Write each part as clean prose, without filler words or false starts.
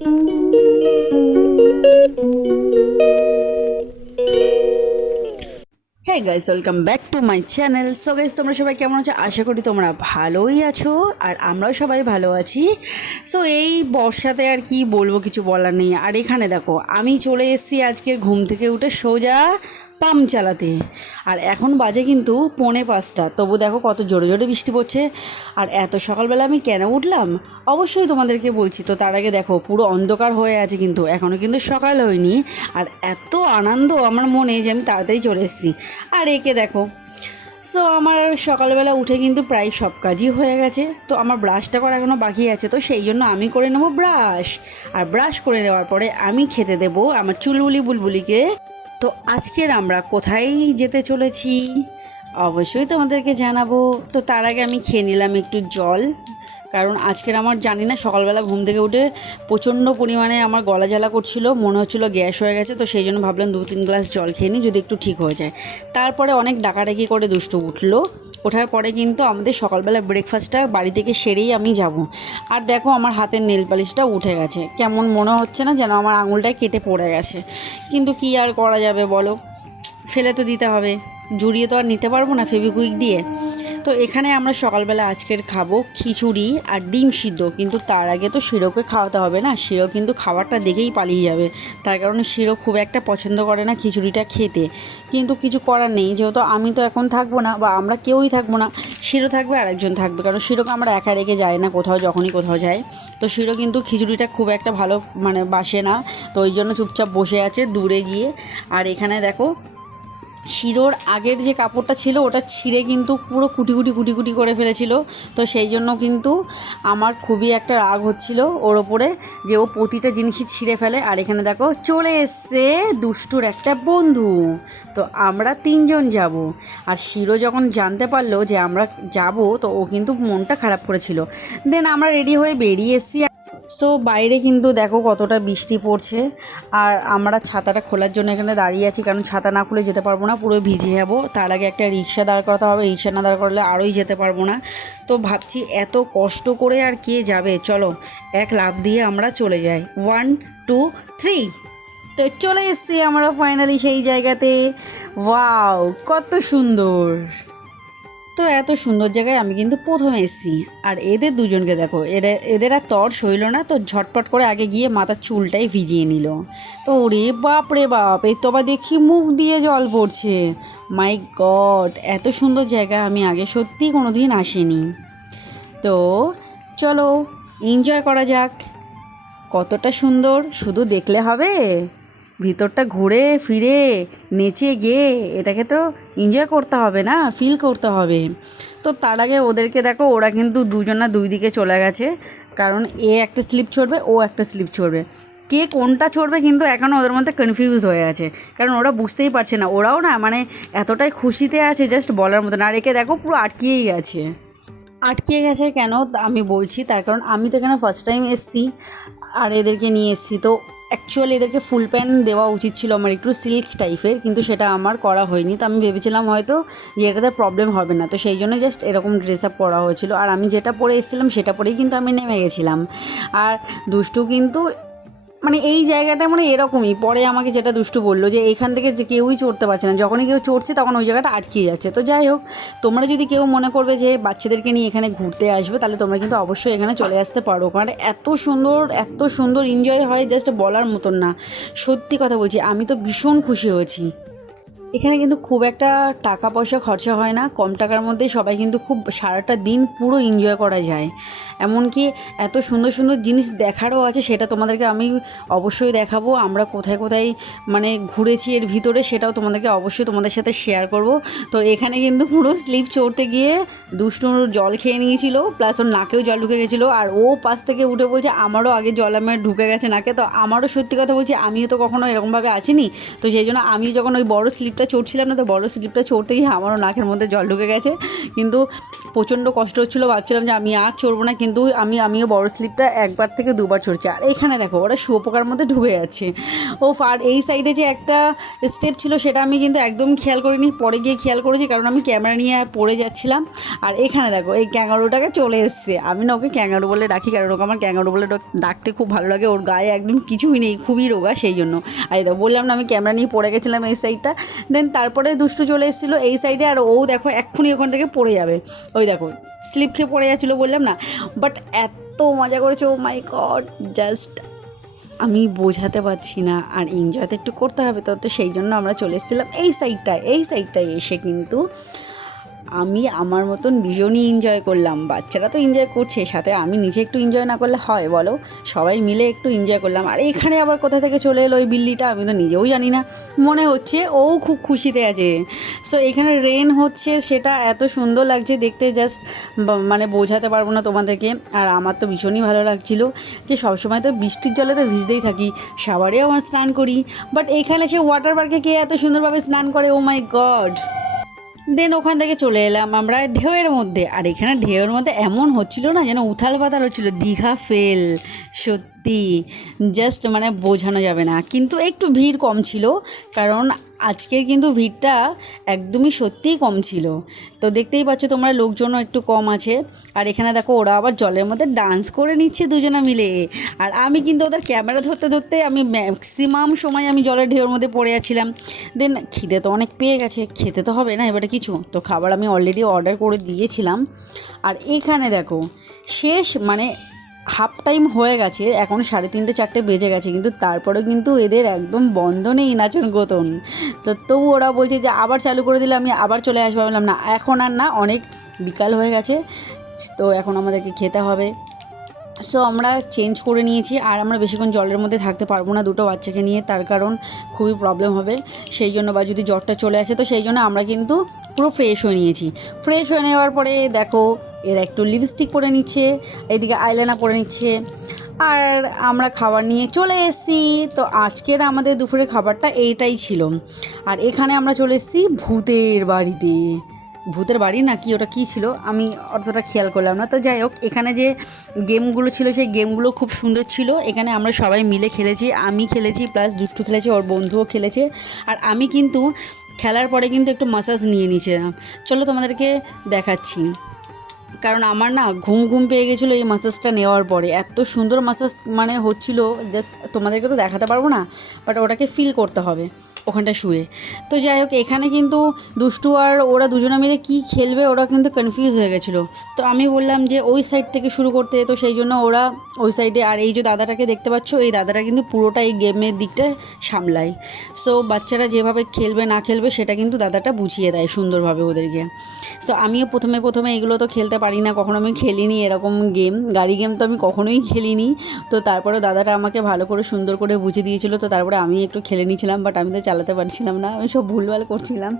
হ্যাঁ guys, welcome back to my channel. So guys, তোমরা সবাই কেমন আছো? আশা করি তোমরা ভালোই আছো, আর আমরাও সবাই ভালো আছি। সো এই বর্ষাতে আর কি বলবো, কিছু বলার নেই। আর এখানে দেখো, আমি চলে এসেছি আজকের ঘুম থেকে উঠে সোজা পাম্প চালাতে। আর এখন বাজে কিন্তু 4:45। তবু দেখো কত জোরে জোরে বৃষ্টি পড়ছে। আর এত সকালবেলা আমি কেন উঠলাম অবশ্যই তোমাদেরকে বলছি। তো তার আগে দেখো, পুরো অন্ধকার হয়ে আছে, কিন্তু এখনও কিন্তু সকাল হয়নি। আর এত আনন্দ আমার মনে যে আমি তাড়াতাড়ি চলে এসেছি। আর একে দেখো। সো আমার সকালবেলা উঠে কিন্তু প্রায় সব কাজই হয়ে গেছে। তো আমার ব্রাশটা করা এখনও বাকি আছে, তো সেই জন্য আমি করে নেবো ব্রাশ। আর ব্রাশ করে নেওয়ার পরে আমি খেতে দেবো আমার চুলবুলি বুলবুলিকে। তো আজকের আমরা কোথায় যেতে চলেছি অবশ্যই তোমাদেরকে জানাবো। তো তার আগে আমি খেয়ে নিলাম একটু জল, কারণ আজকের আমার জানি না সকালবেলা ঘুম থেকে উঠে প্রচণ্ড পরিমাণে আমার গলা জ্বালা করছিল, মনে হচ্ছিলো গ্যাস হয়ে গেছে। তো সেই জন্য ভাবলাম 2-3 গ্লাস জল খেয়ে নিই, যদি একটু ঠিক হয়ে যায়। তারপরে অনেক ডাকাডাকি করে দুষ্টু উঠলো। ওঠার পরে কিন্তু আমাদের সকালবেলা ব্রেকফাস্টটা বাড়ি থেকে সেরেই আমি যাব। আর দেখো, আমার হাতের নেল পালিশটা উঠে গেছে। কেমন মনে হচ্ছে না যেন আমার আঙুলটায় কেটে পড়ে গেছে, কিন্তু কি আর করা যাবে বলো, ফেলে তো দিতে হবে, জুড়িয়ে তো আর নিতে পারবো না ফেভিকুইক দিয়ে। তো এখানে আমরা সকালবেলা আজকের খাবো খিচুড়ি আর ডিম সিদ্ধ। কিন্তু তার আগে তো শিরোকে খাওয়াতে হবে না, শিরো কিন্তু খাবারটা দেখেই পালিয়ে যাবে। তার কারণে শিরো খুব একটা পছন্দ করে না খিচুড়িটা খেতে। কিন্তু কিছু করার নেই, যেহেতু আমি তো এখন থাকবো না, বা আমরা কেউই থাকবো না। শিরো থাকবে আর একজন থাকবে, কারণ শিরোকে আমরা একা রেখে যাই না কোথাও, যখনই কোথাও যায়। তো শিরো কিন্তু খিচুড়িটা খুব একটা ভালো বাসে না, তো ওই জন্য চুপচাপ বসে আছে দূরে গিয়ে। আর এখানে দেখো, শিরোর আগের যে কাপড়টা ছিল ওটা ছিঁড়ে কিন্তু পুরো কুটি কুটি কুটি কুটি করে ফেলেছিল। তো সেই জন্য কিন্তু আমার খুবই একটা রাগ হচ্ছিল ওর ওপরে, যে ও প্রতিটা জিনিসই ছিঁড়ে ফেলে। আর এখানে দেখো চলে এসছে দুষ্টুর একটা বন্ধু। তো আমরা 3জন যাব। আর শিরো যখন জানতে পারলো যে আমরা যাব, তো ও কিন্তু মনটা খারাপ করেছিল। দেন আমরা রেডি হয়ে বেরিয়ে এসেছি। সো বাইরে কিন্তু দেখো কতটা বৃষ্টি পড়ছে। আর আমরা ছাতাটা খোলার জন্য এখানে দাঁড়িয়ে আছি, কারণ ছাতা না খুলে যেতে পারবো না, পুরো ভিজে যাবো। তার আগে একটা রিক্সা দাঁড় করাতে হবে, রিক্সা না দাঁড় করলে আরোই যেতে পারবো না। তো ভাবছি এত কষ্ট করে আর কে যাবে, চলো এক লাফ দিয়ে আমরা চলে যাই। 1, 2, 3। তো চলে এসেছি আমরা ফাইনালি সেই জায়গাতে। ওয়াও, কত সুন্দর! তো এত সুন্দর জায়গায় আমি কিন্তু প্রথমে এসেছি। আর এদের দুজনকে দেখো, এদের আর তর সইল না, তো ঝটপট করে আগে গিয়ে মাথার চুলটাই ভিজিয়ে নিল। তো ওরে বাপ রে বাপ, এই তো আবার দেখছি মুখ দিয়ে জল পড়ছে। মাই গড, এত সুন্দর জায়গা আমি আগে সত্যি কোনো দিন আসিনি। তো চলো এনজয় করা যাক। কতটা সুন্দর শুধু দেখলে হবে, ভিতরটা ঘুরে ফিরে নেচে গিয়ে এটাকে তো এনজয় করতে হবে না, ফিল করতে হবে। তো তার আগে ওদেরকে দেখো, ওরা কিন্তু দুজনা দুই দিকে চলে গেছে, কারণ এ একটা স্লিপ চড়বে, ও একটা স্লিপ চড়বে। কে কোনটা চড়বে কিন্তু এখনও ওদের মধ্যে কনফিউজ হয়ে আছে, কারণ ওরা বুঝতেই পারছে না। ওরাও না এতটাই খুশিতে আছে জাস্ট বলার মতো না। আর একে দেখো পুরো আটকিয়েই আছে। আটকে গেছে কেন আমি বলছি, তার কারণ আমি তো এখানে ফার্স্ট টাইম এসেছি আর এদেরকে নিয়ে এসেছি। তো অ্যাকচুয়ালি এদেরকে ফুল প্যান্ট দেওয়া উচিত ছিল আমার, একটু সিল্ক টাইপের, কিন্তু সেটা আমার করা হয়নি। তো আমি ভেবেছিলাম হয়তো যে এটাতে প্রবলেম হবে না, তো সেই জন্য জাস্ট এরকম ড্রেস আপ পরা হয়েছিল। আর আমি যেটা পরে এসেছিলাম সেটা পরেই কিন্তু আমি নেমে গেছিলাম। আর দুষ্টু কিন্তু এই জায়গাটা এরকমই। পরে আমাকে যেটা দুষ্টু বললো যে এখান থেকে যে কেউই চড়তে পারছে না, যখনই কেউ চড়ছে তখন ওই জায়গাটা আটকে যাচ্ছে। তো যাই হোক, তোমরা যদি কেউ মনে করবে যে বাচ্চাদেরকে নিয়ে এখানে ঘুরতে আসবে, তাহলে তোমরা কিন্তু অবশ্যই এখানে চলে আসতে পারো, কারণ এত সুন্দর এনজয় হয়, জাস্ট বলার মতন না। সত্যি কথা বলছি, আমি তো ভীষণ খুশি হয়েছি। এখানে কিন্তু খুব একটা টাকা পয়সা খরচা হয় না, কম টাকার মধ্যেই সবাই কিন্তু খুব সারাটা দিন পুরো এনজয় করা যায়। এমনকি এত সুন্দর সুন্দর জিনিস দেখারও আছে, সেটা তোমাদেরকে আমি অবশ্যই দেখাবো। আমরা কোথায় কোথায় ঘুরেছি এর ভিতরে, সেটাও তোমাদেরকে অবশ্যই তোমাদের সাথে শেয়ার করব। তো এখানে কিন্তু পুরো স্লিপ চড়তে গিয়ে দুষ্টুর জল খেয়ে নিয়েছিল, প্লাস ওর নাকেও জল ঢুকে গেছিলো। আর ও পাশ থেকে উঠে বলছে আমারও আগে জল ঢুকে গেছে নাকে। তো আমারও সত্যি কথা বলছি, আমিও তো কখনো এরকমভাবে আছিনি। তো সেই জন্য আমি যখন ওই বড় স্লিপটা স্লিপটা চড়ছিলাম না, তো বড় স্লিপটা চড়তে গিয়ে আমারও নাকের মধ্যে জল ঢুকে গেছে, কিন্তু প্রচণ্ড কষ্ট হচ্ছিলো, ভাবছিলাম যে আমি আর চড়বো না, কিন্তু আমিও বড় স্লিপটা একবার থেকে দুবার চড়ছি। আর এখানে দেখো ওরা শুয়োপোকার মধ্যে ঢুকে যাচ্ছে। আর এই সাইডে যে একটা স্টেপ ছিল সেটা আমি কিন্তু একদম খেয়াল করিনি, পরে গিয়ে খেয়াল করেছি, কারণ আমি ক্যামেরা নিয়ে পড়ে যাচ্ছিলাম। আর এখানে দেখো এই ক্যাঙ্গারুটাকে চলে এসছে, আমি না ওকে ক্যাঙ্গারু বলে ডাকি, কারণ ওকে আমার ক্যাঙ্গারু বলে ডাকতে খুব ভালো লাগে। ওর গায়ে একদম কিছুই নেই, খুবই রোগা, সেই জন্য। আর এই দেখো বললাম না আমি ক্যামেরা নিয়ে পড়ে গেছিলাম এই সাইডটা, দেন তারপরে দুষ্টু চলে এসেছিলো এই সাইডে, আর ও দেখো এক্ষুনি ওখান থেকে পড়ে যাবে, ওই দেখো স্লিপ খেয়ে পড়ে যাচ্ছিলো বললাম না, বাট এত মজা করেছে, ও মাই গড, জাস্ট আমি বোঝাতে পারছি না। আর এনজয় তো একটু করতে হবে, তো সেই জন্য আমরা চলে এসেছিলাম এই সাইডটায় এসে কিন্তু আমি আমার মতন ভীষণই এনজয় করলাম। বাচ্চারা তো এনজয় করছে, সাথে আমি নিজে একটু এনজয় না করলে হয় বলো? সবাই মিলে একটু এনজয় করলাম। আর এখানে আবার কোথা থেকে চলে এলো ওই বিল্লিটা, আমি তো নিজেও জানি না, মনে হচ্ছে ও খুব খুশিতে আছে। সো এখানে রেন হচ্ছে, সেটা এত সুন্দর লাগছে দেখতে, জাস্ট মানে বোঝাতে পারবো না তোমাদেরকে। আর আমার তো ভীষণই ভালো লাগছিলো যে সবসময় তো বৃষ্টির জলে তো ভিজতেই থাকি, শাওয়ারেও আমার স্নান করি, বাট এখানে সে ওয়াটার পার্কে কে এত সুন্দরভাবে স্নান করে, ও মাই গড। দেন ওখান থেকে চলে এলাম আমরা ঢেউয়ের মধ্যে। আর এখানে ঢেউয়ের মধ্যে এমন হচ্ছিল না যেন উথাল পাতাল হচ্ছিল, দীঘা ফেল, সত্যি জাস্ট মানে বোঝানো যাবে না। কিন্তু একটু ভিড় কম ছিল, কারণ আজকের কিন্তু ভিড়টা একদমই সত্যিই কম ছিল, তো দেখতেই পাচ্ছ তোমরা লোকজনও একটু কম আছে। আর এখানে দেখো ওরা আবার জলের মধ্যে ডান্স করে নিচ্ছে দুজনা মিলে, আর আমি কিন্তু ওদের ক্যামেরা ধরতে ধরতে আমি ম্যাক্সিমাম সময় আমি জলের ঢেউর মধ্যে পড়ে যাচ্ছিলাম। দেন খিদে তো অনেক পেয়ে গেছে, খেতে তো হবে না এবারে কিছু, তো খাবার আমি অলরেডি অর্ডার করে দিয়েছিলাম। আর এইখানে দেখো শেষ মানে হাফ টাইম হয়ে গেছে, এখন 3:30-4 বেজে গেছে, কিন্তু তারপরেও কিন্তু এদের একদম বন্ধ নেই নাচন গোতন। তো তবু ওরা বলছে যে আবার চালু করে দিলে আমি আবার চলে আসবো, বললাম না এখন আর না, অনেক বিকাল হয়ে গেছে, তো এখন আমাদেরকে খেতে হবে। সো আমরা চেঞ্জ করে নিয়েছি, আর আমরা বেশিক্ষণ জলের মধ্যে থাকতে পারবো না দুটো বাচ্চাকে নিয়ে, তার কারণ খুবই প্রবলেম হবে, সেই জন্য বা যদি জ্বরটা চলে আসে, তো সেই জন্য আমরা কিন্তু পুরো ফ্রেশ হয়ে নিয়েছি। ফ্রেশ হয়ে নেওয়ার পরে দেখো এরা একটু লিপস্টিক পরে নিচ্ছে, এইদিকে আইলাইনার পরে নিচ্ছে, আর আমরা খাবার নিয়ে চলে এসেছি। তো আজকের আমাদের দুপুরের খাবারটা এইটাই ছিল। আর এখানে আমরা চলে এসেছি ভূতের বাড়িতে, ভূতের বাড়ি না কি ওটা কী ছিল আমি অতটা খেয়াল করলাম না। তো যাই হোক, এখানে যে গেমগুলো ছিল সেই গেমগুলো খুব সুন্দর ছিল, এখানে আমরা সবাই মিলে খেলেছি, আমি খেলেছি প্লাস দুষ্টু খেলেছে, ওর বন্ধুও খেলেছে। আর আমি কিন্তু খেলার পরে কিন্তু একটু মাসাজ নিয়ে নিয়েছিলাম, চলো তোমাদেরকে দেখাচ্ছি, কারণ আমার না ঘুম পেয়ে গেছিলো এই মাসাজটা নেওয়ার পরে, এত সুন্দর মাসাজ মানে হচ্ছিলো, জাস্ট তোমাদেরকে তো দেখাতে পারবো না, বাট ওটাকে ফিল করতে হবে ওখানটা শুয়ে। তো যাই হোক, এখানে কিন্তু দুষ্টু আর ওরা দুজনে মিলে কি খেলবে ওরা কিন্তু কনফিউজ হয়ে গেছিলো, তো আমি বললাম যে ওই সাইড থেকে শুরু করতে, তো সেই জন্য ওরা ওই সাইডে। আর এই যে দাদাটাকে দেখতে পাচ্ছ, এই দাদাটা কিন্তু পুরোটা এই গেমের দিকটা সামলায়। সো বাচ্চারা যেভাবে খেলবে না খেলবে সেটা কিন্তু দাদাটা বুঝিয়ে দেয় সুন্দরভাবে ওদেরকে। সো আমিও প্রথমে এগুলো তো খেলতে পারি না, কখনো আমি খেলিনি এরকম গেম, গাড়ি গেম তো আমি কখনোই খেলিনি। তো তারপরে দাদাটা আমাকে ভালো করে সুন্দর করে বুঝিয়ে দিয়েছিলো, তো তারপরে আমি একটু খেলে নিয়েছিলাম, বাট আমি তো চালাতে পারছিলাম না, আমি সব ভুলভাল করছিলাম,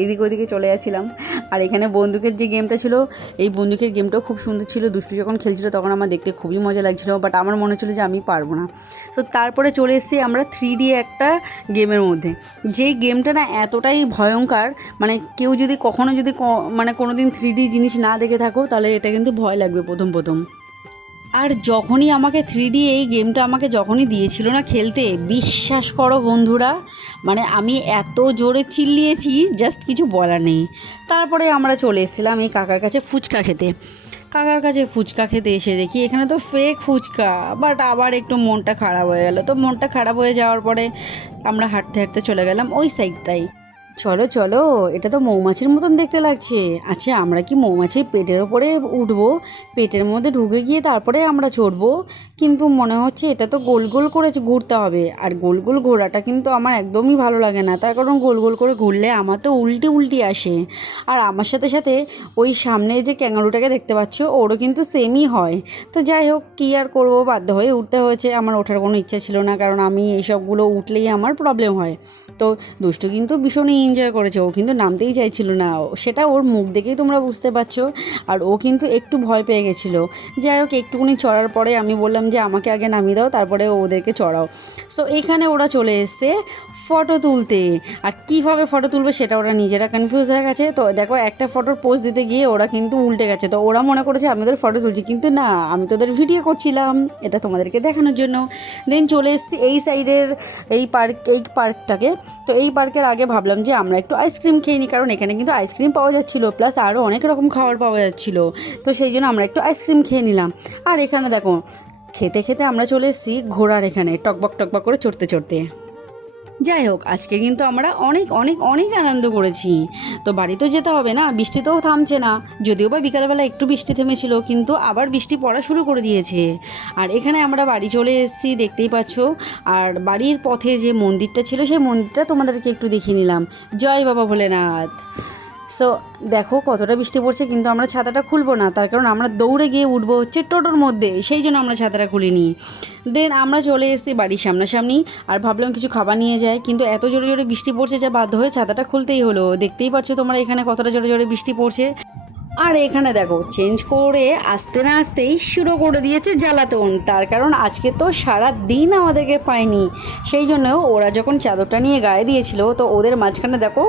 এইদিকে ওইদিকে চলে যাচ্ছিলাম। আর এখানে বন্দুকের যে গেমটা ছিল, এই বন্দুকের গেমটাও খুব সুন্দর ছিল, দুষ্টু যখন খেলছিল তখন আমার দেখতে খুবই মজা লাগছিলো, বাট আমার মনে হচ্ছিলো যে আমি পারবো না। তো তারপরে চলে এসেছি আমরা 3D একটা গেমের মধ্যে, যেই গেমটা না এতটাই ভয়ঙ্কর, মানে কেউ যদি কখনো যদি মানে কোনো দিন 3D জিনিস না দেখে থাকো তাহলে এটা কিন্তু ভয় লাগবে প্রথম। আর যখনই আমাকে 3D এই গেমটা আমাকে যখনই দিয়েছিল না খেলতে, বিশ্বাস করো বন্ধুরা, মানে আমি এত জোরে চিল্লিয়েছি জাস্ট কিছু বলার নেই। তারপরে আমরা চলে এসেছিলাম এই কাকার কাছে ফুচকা খেতে। কাকার কাছে ফুচকা খেতে এসে দেখি এখানে তো ফেক ফুচকা, বাট আবার একটু মনটা খারাপ হয়ে গেল। তো মনটা খারাপ হয়ে যাওয়ার পরে আমরা হাঁটতে হাঁটতে চলে গেলাম ওই সাইডটাই। চলো, এটা তো মৌমাছির মতন দেখতে লাগছে। আচ্ছা, আমরা কি মৌমাছির পেটের ওপরে উঠবো, পেটের মধ্যে ঢুকে গিয়ে তারপরে আমরা চড়বো? কিন্তু মনে হচ্ছে এটা তো গোল গোল করে ঘুরতে হবে, আর গোল গোল ঘোরাটা কিন্তু আমার একদমই ভালো লাগে না, তার কারণ গোল গোল করে ঘুরলে আমার তো উল্টি আসে। আর আমার সাথে সাথে ওই সামনে যে ক্যাঙ্গারুটাকে দেখতে পাচ্ছ, ওরও কিন্তু সেমই হয়। তো যাই হোক, কী আর করবো, বাধ্য হয়ে উঠতে হয়েছে। আমার ওঠার কোনো ইচ্ছা ছিল না, কারণ আমি এইসবগুলো উঠলেই আমার প্রবলেম হয়। তো দুষ্টু কিন্তু ভীষণই এনজয় করেছে। ও কিন্তু নামতেই চাইছিল না, সেটা ওর মুখ দেখেই তোমরা বুঝতে পারছো। আর ও কিন্তু একটু ভয় পেয়ে গেছিলো। যাই হোক, একটুখানি চড়ার পরে আমি বললাম যে আমাকে আগে নামিয়ে দাও, তারপরে ওদেরকে চড়াও। সো এখানে ওরা চলে এসছে ফটো তুলতে। আর কীভাবে ফটো তুলবে সেটা ওরা নিজেরা কনফিউজ হয়ে গেছে। তো দেখো, একটা ফটোর পোজ দিতে গিয়ে ওরা কিন্তু উল্টে গেছে। তো ওরা মনে করেছে আমি ওদের ফটো তুলছি, কিন্তু না, আমি তো ওদের ভিডিও করছিলাম, এটা তোমাদেরকে দেখানোর জন্য। দেন চলে এসেছি এই সাইডের এই পার্কটাকে। তো এই পার্কের আগে ভাবলাম যে আমরা একটু আইসক্রিম খেয়ে নিই, কারণ এখানে কিন্তু আইসক্রিম পাওয়া যাচ্ছিলো, প্লাস আরও অনেক রকম খাবার পাওয়া যাচ্ছিলো। তো সেই জন্য আমরা একটু আইসক্রিম খেয়ে নিলাম। আর এখানে দেখো, খেতে খেতে আমরা চলে এসেছি ঘোড়ার এখানে, টকবক টকবক করে চড়তে চড়তে। যাই হোক, আজকে কিন্তু আমরা অনেক অনেক অনেক আনন্দ করেছি। তো বাড়িতেও যেতে হবে না, বৃষ্টি তো থামছে না। যদিও বা বিকালবেলা একটু বৃষ্টি থেমেছিল, কিন্তু আবার বৃষ্টি পড়া শুরু করে দিয়েছে। আর এখানে আমরা বাড়ি চলে এসেছি, দেখতেই পাচ্ছ। আর বাড়ির পথে যে মন্দিরটা ছিল, সেই মন্দিরটা তোমাদেরকে একটু দেখিয়ে নিলাম। জয় বাবা ভোলেনাথ। সো দেখো কতটা বৃষ্টি পড়ছে, কিন্তু আমরা ছাতাটা খুলবো না, তার কারণ আমরা দৌড়ে গিয়ে উঠবো হচ্ছে টোটোর মধ্যে, সেই জন্য আমরা ছাতাটা খুলিনি। দেন আমরা চলে এসেছি বাড়ির সামনাসামনি। আর ভাবলাম কিছু খাবার নিয়ে যায়, কিন্তু এত জোরে জোরে বৃষ্টি পড়ছে যে বাধ্য হয়ে ছাতাটা খুলতেই হলো। দেখতেই পাচ্ছ তোমরা এখানে কতটা জোরে জোরে বৃষ্টি পড়ছে। আর এখানে দেখো, চেঞ্জ করে আসতে না আসতেই শুরু করে দিয়েছে জ্বালাতন। তার কারণ আজকে তো সারা দিন আমাদেরকে পায়নি, সেই জন্য ওরা যখন চাদরটা নিয়ে গায়ে দিয়েছিল, তো ওদের মাঝখানে দেখো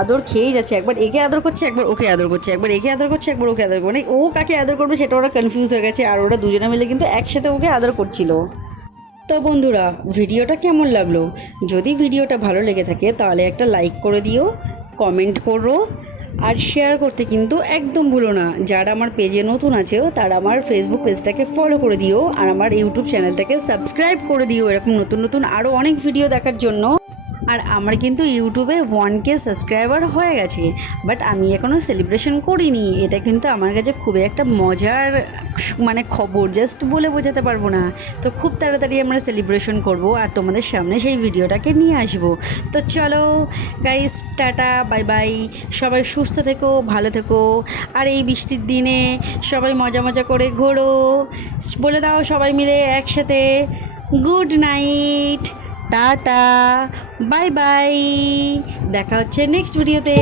আদর খেয়েই যাচ্ছে। একবার একে আদর করছে, একবার ওকে আদর করছে, একবার একে আদর করছে, একবার ওকে আদর করছে। মানে ও কাকে আদর করবে সেটা ওরা কনফিউজ হয়ে গেছে। আর ওরা দুজনে মিলে কিন্তু একসাথে ওকে আদর করছিল। তো বন্ধুরা, ভিডিওটা কেমন লাগলো? যদি ভিডিওটা ভালো লেগে থাকে তাহলে একটা লাইক করে দিও, কমেন্ট করো, আর শেয়ার করতে কিন্তু একদম ভুলো না। যারা আমার পেজে নতুন আছে তারা আমার ফেসবুক পেজটাকে ফলো করে দিও, আর আমার ইউটিউব চ্যানেলটাকে সাবস্ক্রাইব করে দিও এরকম নতুন নতুন আরও অনেক ভিডিও দেখার জন্য। আর আমার কিন্তু ইউটিউবে 1K সাবস্ক্রাইবার হয়ে গেছে, বাট আমি এখনও সেলিব্রেশন করিনি। এটা কিন্তু আমার কাছে খুবই একটা মজার মানে খবর, জাস্ট বলে বোঝাতে পারবো না। তো খুব তাড়াতাড়ি আমরা সেলিব্রেশন করব, আর তোমাদের সামনে সেই ভিডিওটাকে নিয়ে আসবো। তো চলো গাইস, টাটা, বাই বাই। সবাই সুস্থ থেকো, ভালো থেকো। আর এই বৃষ্টির দিনে সবাই মজা মজা করে ঘোরো। বলে দাও সবাই মিলে একসাথে, good night, tata, bye bye. দেখা হচ্ছে নেক্সট ভিডিওতে।